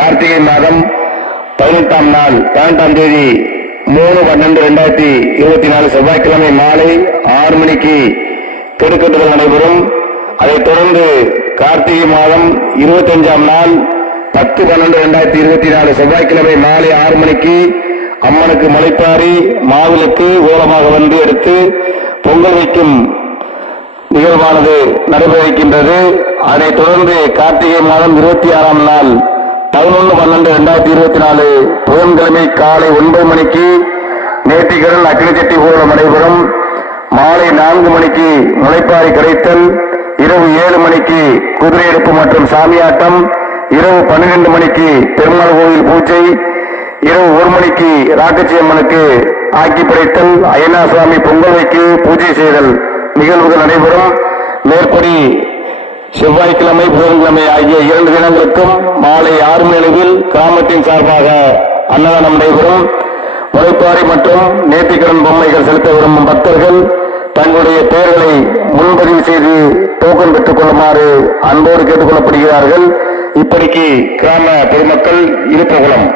கார்த்திகை மாதம் 18ஆம் நாள் 18ஆம் தேதி 3/12/2024 செவ்வாய்க்கிழமை மாலை 6 மணிக்கு கெடுக்கட்டுதல் நடைபெறும். அதைத் தொடர்ந்து கார்த்திகை மாதம் 25ஆம் நாள் 10/12/2024 செவ்வாய்க்கிழமை மாலை 6 மணிக்கு அம்மனுக்கு முளைப்பாரி மாவிளக்கு கோலமாக வந்து எடுத்து பொங்கல் வைக்கும் நிகழ்வானது நடைபெறுகின்றது. அதைத் தொடர்ந்து கார்த்திகை மாதம் 26ஆம் நாள் 11/12/2024 புதன்கிழமை காலை 9 மணிக்கு நேர்த்திக்கடன் அக்னிச்சட்டி ஊர்வலம் நடைபெறும். மாலை 4 மணிக்கு முளைப்பாரி கிடைத்தல், இரவு 7 மணிக்கு குதிரை எடுப்பு மற்றும் சாமியாட்டம், இரவு 12 மணிக்கு பெருமாள் கோவில் பூஜை, இரவு 1 மணிக்கு ராக்கச்சி அம்மனுக்கு ஆக்கி படைத்தல், அய்யனா சுவாமி பொங்கல் வைக்கு பூஜை செய்தல் நிகழ்வுகள் நடைபெறும். மேற்படி செவ்வாய்க்கிழமை புதன்கிழமை ஆகிய 2 தினங்களுக்கும் மாலை 6 மணி அளவில் கிராமத்தின் சார்பாக அன்னதானம் நடைபெறும். முளைப்பாரி மற்றும் நேர்த்திக்கடன் பொம்மைகள் செலுத்த விரும்பும் பக்தர்கள் தங்களுடைய பெயர்களை முன்பதிவு செய்து டோக்கன் பெற்றுக் கொள்ளுமாறு அன்போடு கேட்டுக் கொள்ளப்படுகிறார்கள். இப்படிக்கு கிராம பொதுமக்கள் இருப்பகுளம்.